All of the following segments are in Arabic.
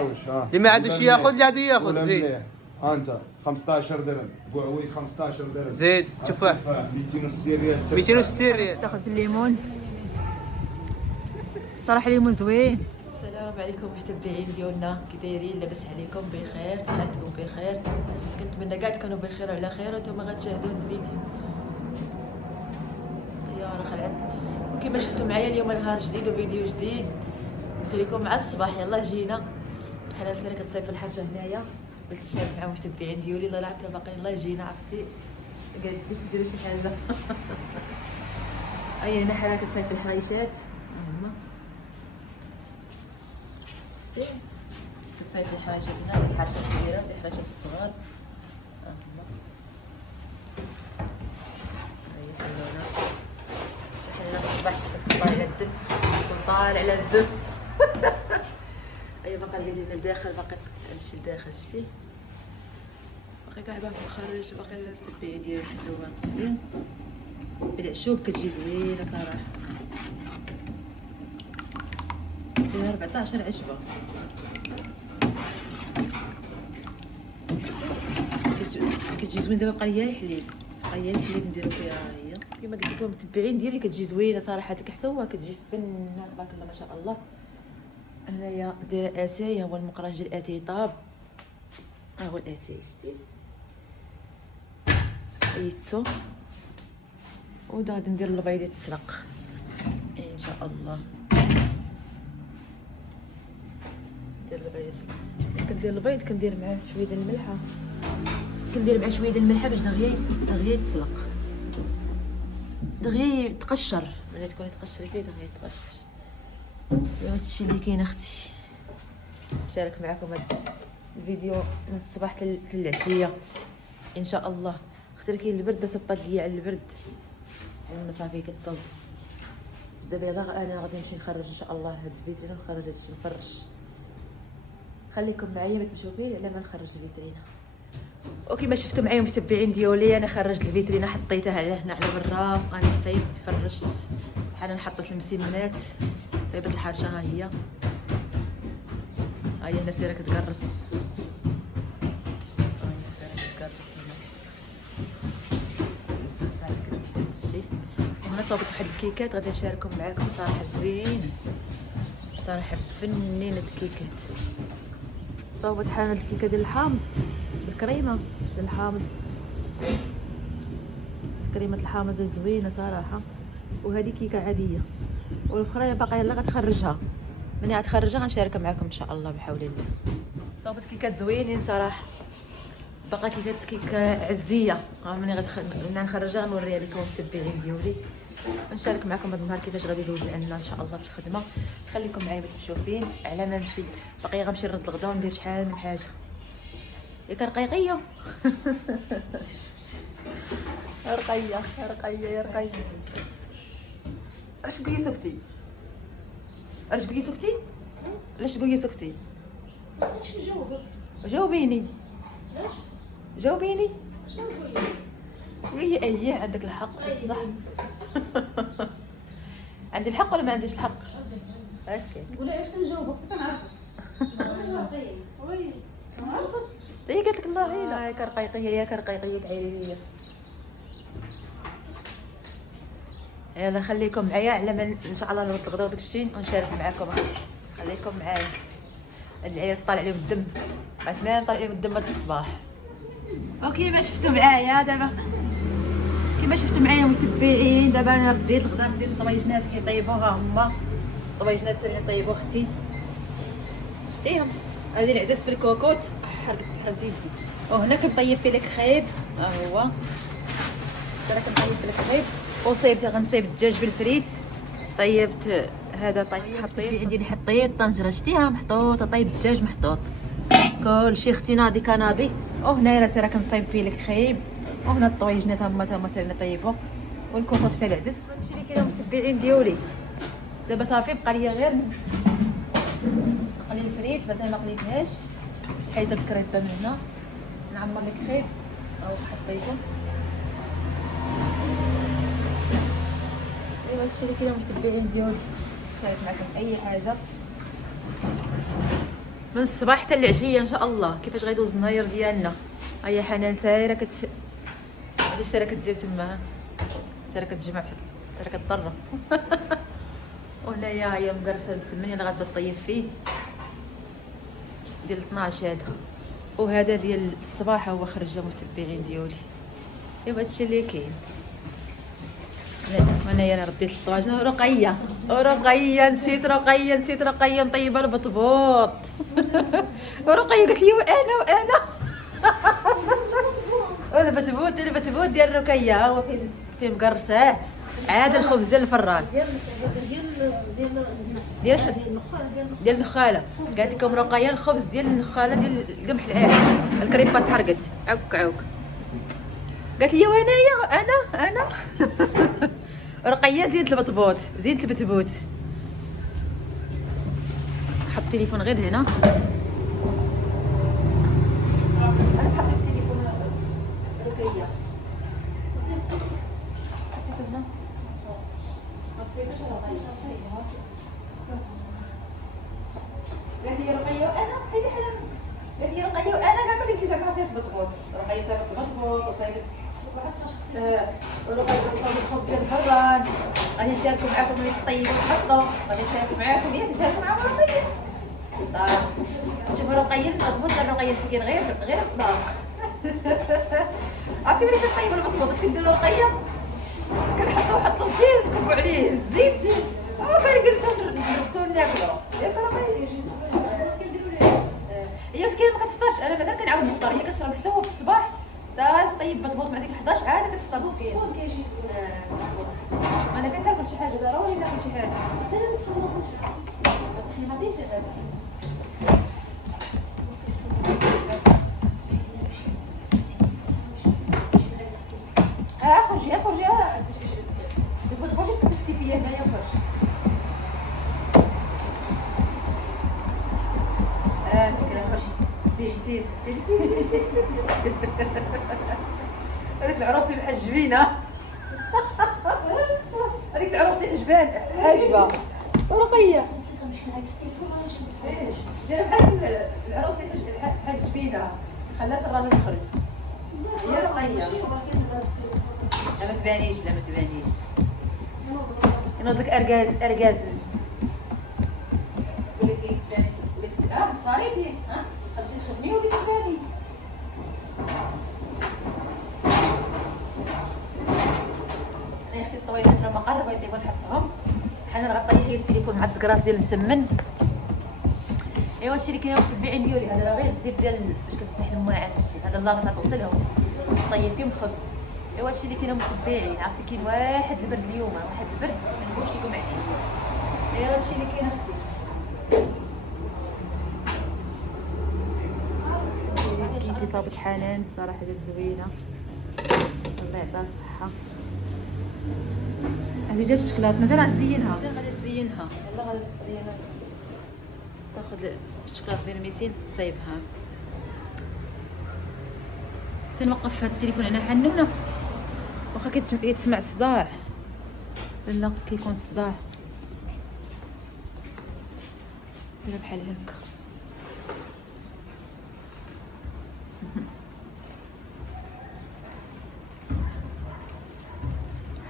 اللي ما عندوش ياخذ، اللي عنده ياخذ. زيد انت 15 درهم، قعوي 15 درهم، زيد تفاح 260 ريال، 260 ريال. تاخذ في الليمون صراحه ليمون زوين. السلام عليكم متابعين ديالنا، كي دايرين؟ لاباس عليكم؟ بخير؟ صحتكم بخير؟ كنتمنى كاع تكونوا بخير وعلى خير وانتم غتشاهدوا هذا الفيديو. طياره خلعت. وكما شفتوا معايا اليوم نهار جديد وفيديو جديد. قلت لكم مع الصباح يلا جينا حنا سيرة كتصيف الحاجه هنايا، قلت نشارك مع المتابعين ديالي. الله لعبت باقي يلا جينا عرفتي قالت باش نديروا شي حاجه. اي هنا حنا كتصيف الحريشات هما شفتي كتصيف الحريشات هنا، هاد الحرشه الكبيره الحريشات الصغار هما. هاي حنا الصباح كتكون طالع على الدب، كتكون طالع على الدب. اي باقا لقيت لداخل، باقي هادشي لداخل شتي باقي كاع باقي في الخارج، باقي التبعيه ديال الحسوبه شتي بالعشوب كتجي زوينه صراحه. فيها 14 عشبه كتجي زوين. دابا بقى ليا الحليب، بقى ليا الحليب نديرو فيها. هي كما قلت لكم المتبعين ديالي كتجي زوينه صراحه. هذيك الحسوه كتجي فنه تبارك الله ما شاء الله. هنايا دايره اتاي، هو المقراج ديال اتاي طاب، ها هو الاتاي شتي ايتو. وغادي ندير البيض يتسلق ان شاء الله. ندير البيض، كندير البيض كندير معاه شويه ديال الملحه، كندير معاه شويه ديال الملحه باش دغيا يتسلق، دغيا يتقشر. ملي تكوني تقشري فيه دغيا يتقشر. ايوا هادشي اللي كاين اختي. نشارك معكم هاد الفيديو من الصباح للعشيه ان شاء الله. اختي كاين البرد تطقي على البرد وانا صافي كتصوت. دابا يلاه انا غادي نمشي نخرج ان شاء الله هاد الفيترينا ونخرج هادشي نفرش. خليكم معايا باش تشوفوا فيه على ما نخرج الفيترينا. وكما شفتوا معايا متابعين ديالي انا خرجت الفيترينا حطيتها على هنا على برا، بقاني صيبت فرشت بحال حطيت المسمنات صيبت الحرشه. ها هي هنا سيره كتقرص، وهنا صوبت واحد الكيكات غادي نشاركهم معاكم. صراحه زوين صراحه فنينه الكيكات. صوبت حنا الكيكه ديال الحامض بالكريمه ديال الحامض، كريمه الحامض زوينه صراحه. وهذه كيكه عاديه والاخرى باقي يلا غتخرجها. ملي غتخرجها غنشاركها معكم ان شاء الله بحول الله. صوبت كيكات زوينين صراحه، باقا كيكه عزيه. ملي نخرجها غنوريها لكم المتبعين ديالي، نشارك معكم هذا النهار كيفاش غادي يدوز عندنا ان شاء الله في الخدمه. خليكم معايا باش تمشيو فين على ما نمشي. باقي غنمشي نرد الغدا وندير شحال من حاجه. ياك رقيقيه رقيه رقيه يا رقيه. اش تقولي سكتي؟ اش تقولي سكتي؟ علاش تقولي سكتي؟ باش نجاوبك. جاوبيني جاوبيني. اي عندك الحق بصح. عندي الحق ولا ما عنديش الحق؟ هكا قولي علاش نجاوبك كنعرفك. وي نعرفك. هي قالت لك الله هي كرقيقيه يا كرقيقيه تعيريه. يلا خليكم معايا على ما ان شاء الله نرد الغدا وداك الشيء ونشارك معكم اختي. خليكم معايا. هاد العيال طالع عليهم الدم، مع ثمان طالع عليهم الدم هاد الصباح. وكيما شفتوا معايا دابا، كيما شفتوا معايا متبعين دابا انا رديت الغدا، رديت الطويجنات كيطيبوها هما الطويجنات اللي طيبوا اختي شفتيهم. هذه العدس في الكوكوط حرقت يدي. وهنا كنطيب فيه لك خيب، ها هو راه كنطيب فيه لك خيب. وصيبت غنصيب الدجاج بالفريت، صيبت هذا طيب حطيت عندي حطيت طنجره شتيها محطوطه، طيب الدجاج محطوط كلشي اختي ناضي كناضي. وهنا راه كنصيب فيه لك خيب، وهنا الطويجنات هما اللي طيبوا والكوكوط فيه العدس. هادشي اللي كاين متبعين ديالي. دابا صافي بقى لي غير نقلي الفريت، مازال ما قليتهاش. حيد الكريبه من هنا نعمر لك خيب او حطيته. ايوا هادشي اللي كاين متبعين ديالي. نشارك معكم اي حاجه من الصباح حتى العشيه ان شاء الله. كيفاش غيدوز النهار ديالنا؟ هيا حنان سايره هادي سايره كدير تما، سايره كتجمع سايره كتطرف. وهنايا هي مقرصه بالثمانية اللي غادي طيب فيه ديال 12 هذا، وهذا ديال الصباح هو خرج متبعين ديالي. ايوا هادشي اللي كاين. هنايا انا رديت الطواجن. رقيه نسيت رقيه مطيبه البطبوط. ورقيه قالت لي وانا البتبوت ديال رقيه هو فين مقرصاه. عاد الخبز ديال الفران ديال النخاله. قالت لكم رقيه الخبز ديال النخاله ديال القمح العادي. الكريبه تحرقت عوك. قالت لي وانايا انا رقيه زينة البتبوت. حط التليفون غير هنا. انا حط التليفون رقيه. قالت لي رقيه وانا هيدي حنان. قالت لي رقيه وانا كاع ما قلتي زعما صايبت بطبوط. رقيه صايبت بطبوط وصايبت ورقيه صايبت الخبز ديال الفران. غادي نشارك معاكم اللي طيبوا وتحطوا. غادي نشارك معاكم نشارك معاهم رقيه. شوفوا رقيه البطبوط ديال رقيه المسكين غير الطباخ. عرفتي ملي كطيب البطبوط اش كنديروا رقيه؟ كنحطوا مزيان نكبوا عليه الزيت. باغي نجلسوا ناكلوا. ياك رقيه هي مسكينه ما كتفطرش. انا مازال كنعاود نفطر. هي كتشرب حسوه في الصباح حتى طيب بطبوط مع ديك 11 عاد كتفطر مسكينه. كيجي انا كناكل شي حاجه ضروري ناكل شي حاجه. حتى انا ما غاديش هذا. خرجي تخرجي تفتي فيا هنايا وخرج. سيري هذيك العروس اللي محجبينها. هذيك العروس اللي حاجبه رقيه. دير بحال العروس اللي حاجبينها خلاش الراجل يخرج. هي رقيه. لا ما تبانيش ينوض لك ارجاز ولكن صاريتي خرجتي تخدمي وليتي تباني. انا اختي الطويلات لما قربوا يطيبوا نحطهم. حنا غطيت لي التليفون مع الدكراس ديال المسمن. ايوا هادشي اللي كاين متبعين ديالي. هذا راه غير الزيت ديال باش كتسحل الماعن. هذا اللاطه تغسلهم طيب فيهم الخبز. ايوا هادشي اللي كاين متبعين. عرفتي كاين واحد البرد اليوم ما نقولش لكم عليه. ايوا هادشي اللي كاين اختي. كي صابت حنان صراحه جات زوينه. الله يعطيها الصحه. هذه ديال الشكلاط مازال غنزينها. غادي تزينها والله غادي تزينها. تاخذ الشكلاط فيرميسين تصايبها. تنوقف هاد التليفون هنا حنونه واخا كيتسمع الصداع. لا كيكون الصداع دير بحال هكا.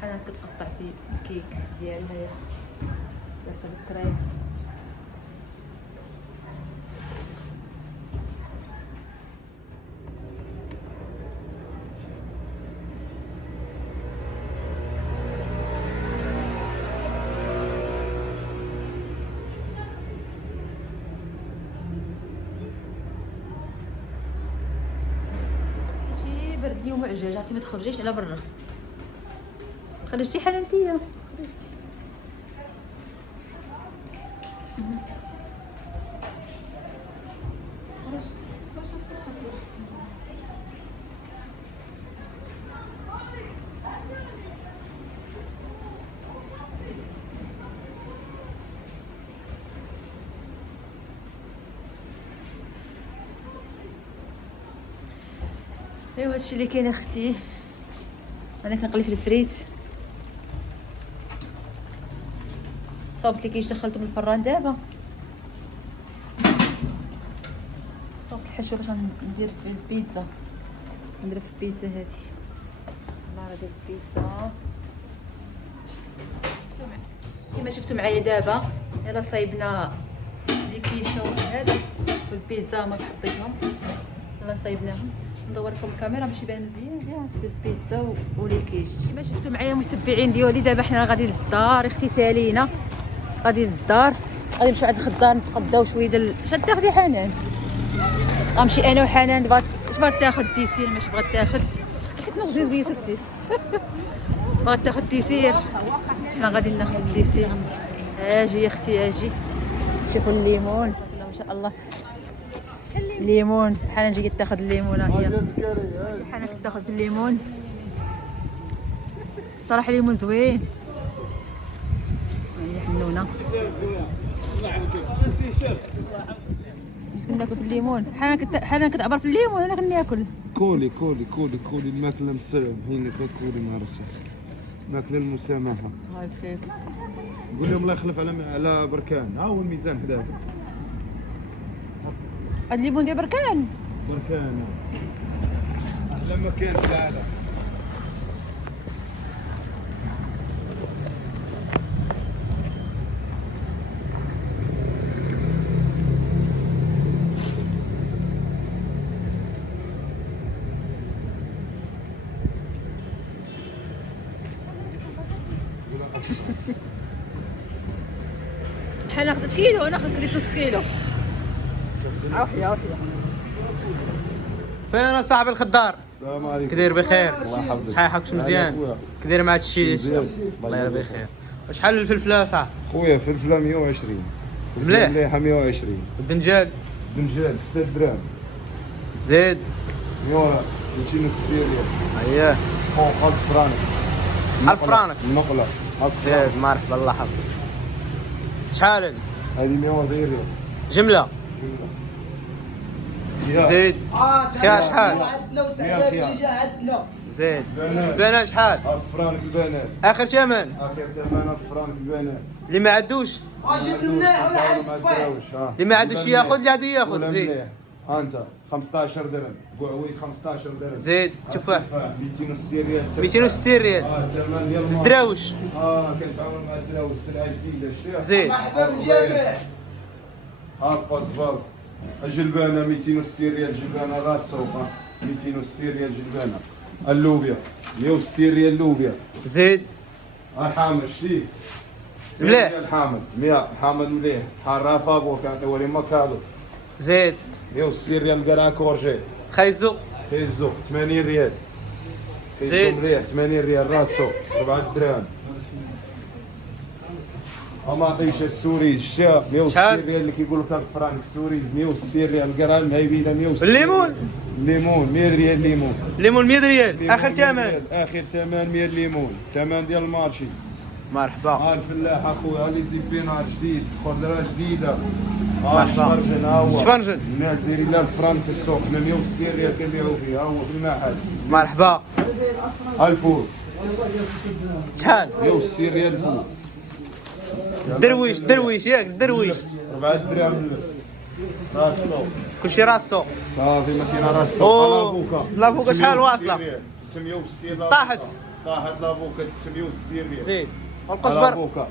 حنا كتقطع في الكيك ديالها يا درت الكريم. شي برد اليوم عجاج. عرفتي ما تخرجيش على برا. خرجتي حنانتيه ايوا هادشي اللي كاين اختي. انا كنقلي في الفريت. صوبت لي كيش دخلته بالفران دابا. صافي الحشوه باش ندير في البيتزا. ندير في البيتزا هذه. الله ديال البيتزا كما شفتوا معايا دابا. يلا صايبنا دي كيشه هذا والبيتزا ما حطيتهم. يلا صايبناهم. ندور لكم الكاميرا باش يبان مزيان. يا شفتوا البيتزا ولي كيش كما شفتوا معايا متبعين ديالي. دابا حنا غادي للدار اغتسالينا. غادي للدار غادي نمشيو عند الخضار نتقداو شويه ديال شاد تاخدي حنان. غنمشي انا وحنان. بغات اش بغات تاخد ديسير ماشي بغات تاخد اش كتنوضي بيا ستي. بغات تاخد ديسير حنا غادي ناخد الديسير. اجي يا اختي اجي. شوفوا الليمون ما شاء الله. ليمون حنان جايه تاخد الليمون. هي حنان كتاخد الليمون صراحه ليمون زوين. هي حنونه كناكل بالليمون. حنا كتعبر في الليمون. انا كناكل. كولي الماكله مسلم هينك كولي مع راسك ماكله المسامحه. هاي فيك قول لهم الله يخلف على بركان. ها هو الميزان حداك. الليمون ديال بركان. بركان احلى مكان في العالم. حنا ناخذ كيلو وانا اخذت لي نص كيلو. عوحي فين صاحب الخضار؟ السلام عليكم. كدير بخير؟ الله يحفظك. صحيحك واش مزيان؟ كدير مع هادشي الله يرضي بخير. وشحال الفلفله صاحب؟ خويا فلفله 120. مليح. مليحه 120. والدنجال؟ دنجال 6 دراهم. زيد 100 260 ريال. اييه فوق 1000 فرانك. 1000 فرانك النقله 1000 فرانك. زيد. مرحبا الله يحفظك. شحال هذه 100 ريال جمله؟ زيد خيار شحال؟ زيد البنان شحال؟ 1000 فرانك البنات. اخر ثمن؟ اخر ثمن 1000 فرانك البنات. اللي ما عندوش اللي ما عندوش ياخذ اللي عنده ياخذ. زيد ها انت 15 درهم. قعوي 15 درهم. زيد تفاح 260 ريال. 260 ريال. الثمن ديال الماركة. الدراوش كنتعاون مع الدراوش. سلعه جديده شتيها. زيد ها القزبر. الجلبانه 260 ريال. جلبانه راس السوق 260 ريال جلبانه. اللوبيا 160 ريال اللوبيا. زيد الحامض شتيه مليح. الحامض 100 حامض مليح. حرافه ابو كان اولي ما كادو. زيد 160 ريال قرعه كورجي. خيزو خيزو 80 ريال. زيد. خيزو مليح 80 ريال راسو 4 دراهم. طماطيشه السوري الشاب 160 ريال اللي كيقول لك الفرانك السوري 160 ريال القرعه المهيبيله 160. الليمون 100 ريال ليمون. الليمون 100 ريال اخر ثمن. اخر ثمن 100 ليمون. ثمن ديال المارشي. مرحبا. ها الفلاح اخويا. ها لي زيبينار جديد. خضره جديده. ها مرحبا. الشفرجن ها هو. شفرجن الناس دايرين لها الفرانك في السوق. حنا 160 ريال كنبيعوا فيه. ها هو في المحاس. مرحبا. ها الفول شحال؟ 160 ريال الفول. درويش ياك درويش 4 دراهم راس السوق. كلشي راس السوق. صافي ما كاين راس السوق. أوه. لافوكا لافوكا شحال واصلة؟ 860 طاحت لافوكا 860 ريال. زيد والقزبر لافوكا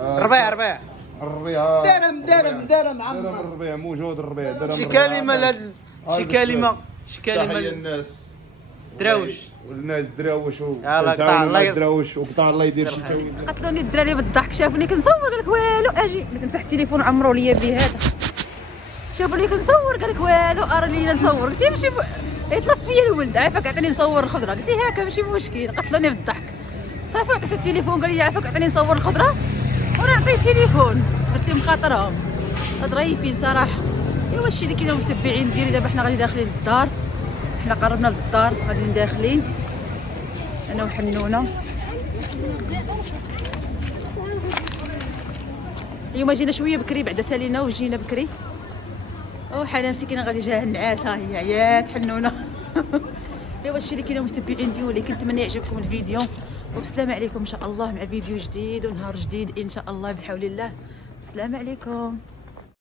ربيع الربيع درهم درهم الربيع موجود. الربيع درهم. شي كلمة لهاد شي كلمة تحية الناس دراوش والناس دراوش يلا قطع الله دراوش وقطع الله يدير شي تاويل. قتلوني الدراري بالضحك. شافوني كنصور قال لك والو اجي مسح التليفون عمرو ليا به هذا. شافوني كنصور قال لك والو ارى لي نصور. قلت له ماشي يطلب فيا الولد عافاك عطيني نصور الخضره. قلت له هكا ماشي مشكل. قتلوني بالضحك. صافي عطيته التليفون قال لي عافاك عطيني نصور الخضره وانا عطيت التليفون. درت لهم خاطرهم ظريفين صراحه. ايوا هادشي اللي كاين متبعين ديالي. دابا حنا غادي داخلين للدار. حنا قربنا للدار غادي داخلين انا وحنونه. اليوم جينا شويه بكري بعد سالينا وجينا بكري. حنا مسكينه غادي جاها النعاس. ها هي عيات حنونه. ايوا هادشي اللي كاين متبعين ديالي. كنتمنى يعجبكم الفيديو وبسلام عليكم ان شاء الله مع فيديو جديد ونهار جديد ان شاء الله بحول الله. السلام عليكم.